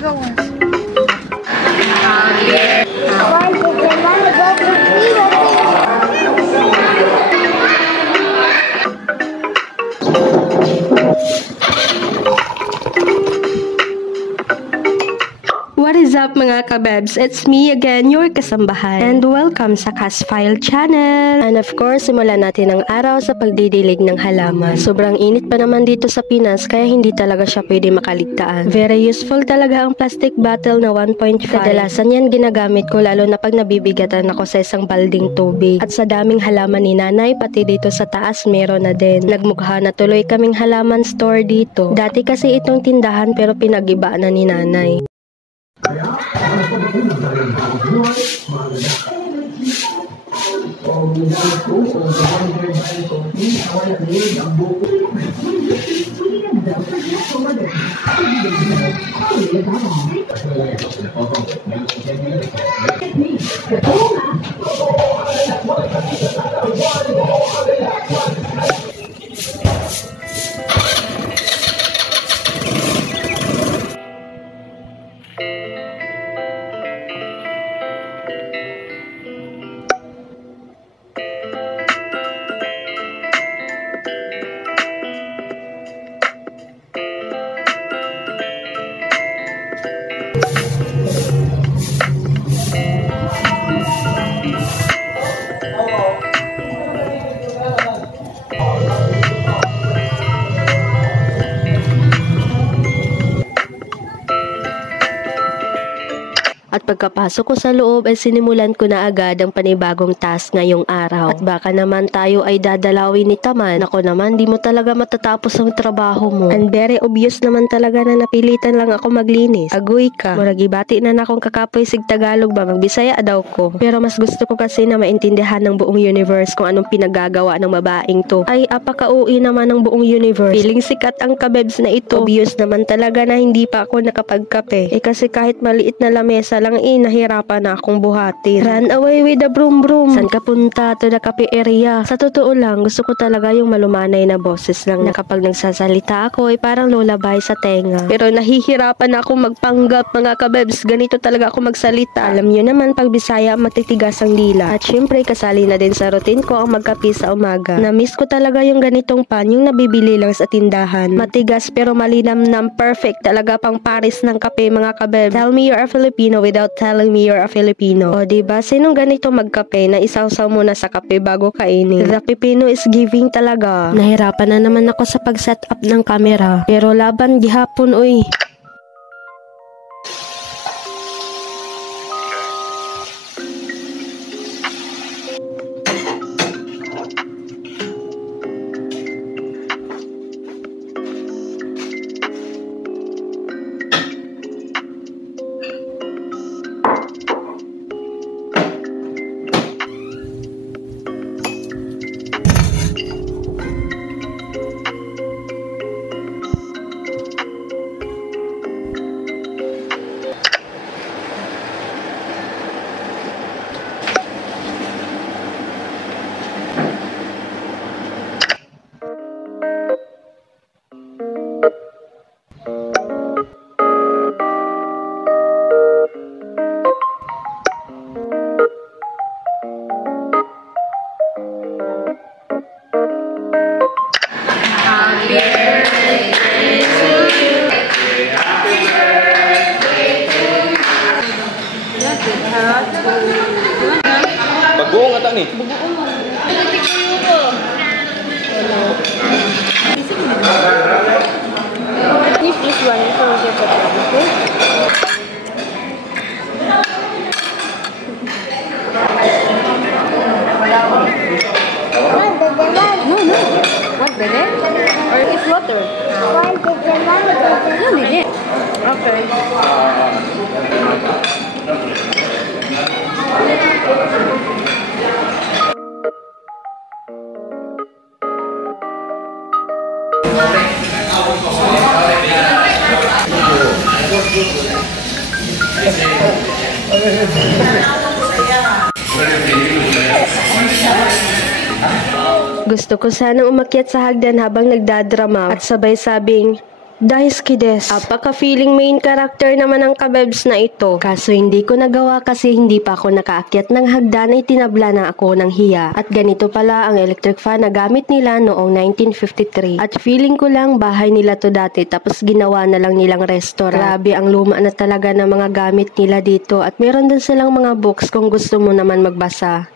gagawa? What is up mga kabebs? It's me again, your kasambahay. And welcome sa Casfile Channel. And of course, simulan natin ang araw sa pagdidilig ng halaman. Sobrang init pa naman dito sa Pinas kaya hindi talaga siya pwede makaligtaan. Very useful talaga ang plastic bottle na 1.5. Kadalasan yan ginagamit ko lalo na pag nabibigatan ako sa isang balding tubig. At sa daming halaman ni nanay, pati dito sa taas meron na din. Nagmukha na tuloy kaming halaman store dito. Dati kasi itong tindahan pero pinag-iba na ni nanay. At pagkapasok ko sa loob ay sinimulan ko na agad ang panibagong task ngayong araw. At baka naman tayo ay dadalawin ni Taman. Ako naman, di mo talaga matatapos ang trabaho mo. And very obvious naman talaga na napilitan lang ako maglinis. Agoy ka. Murag ibati na akong kakapoy sig Tagalog ba, magbisaya daw ko. Pero mas gusto ko kasi na maintindihan ng buong universe kung anong pinagagawa ng babaeng to. Ay, apaka-uwi naman ng buong universe. Feeling sikat ang kabebs na ito. Obvious naman talaga na hindi pa ako nakapagkape. Kasi kahit maliit na lamesa lang nahirapan na akong buhatin. Run away with the broom broom. San ka punta to the cafe area? Sa totoo lang, gusto ko talaga yung malumanay na boses lang na kapag nagsasalita ako ay parang lullaby sa tenga. Pero nahihirapan na akong magpanggap mga kabebs. Ganito talaga ako magsalita. Alam nyo naman, pag Bisaya matitigas ang dila. At syempre, kasali na din sa routine ko ang magkape sa umaga. Na-miss ko talaga yung ganitong pan, yung nabibili lang sa tindahan. Matigas pero malinamnam, perfect talaga pang Paris ng kape mga kabebs. Tell me you're a Filipino without telling me you're a Filipino. O diba, sinong ganito magkape na isawsaw muna sa kape bago kainin? The Pipino is giving talaga. Nahirapan na naman ako sa pag-set up ng camera. Pero laban gihapon uy. Bagoong ata ni. If this one is also okay? No. What the heck? Or it's water? No, hindi. Okay. Gusto ko sanang umakyat sa hagdan habang nagdadrama at sabay sabing, Daisuke desu. Apaka-feeling main character naman ang kabebs na ito. Kaso hindi ko nagawa kasi hindi pa ako nakaakyat ng hagdan ay tinabla na ako ng hiya. At ganito pala ang electric fan na gamit nila noong 1953. At feeling ko lang bahay nila to dati tapos ginawa na lang nilang restaurant. Grabe ang luma na talaga ng mga gamit nila dito at meron din silang mga books kung gusto mo naman magbasa.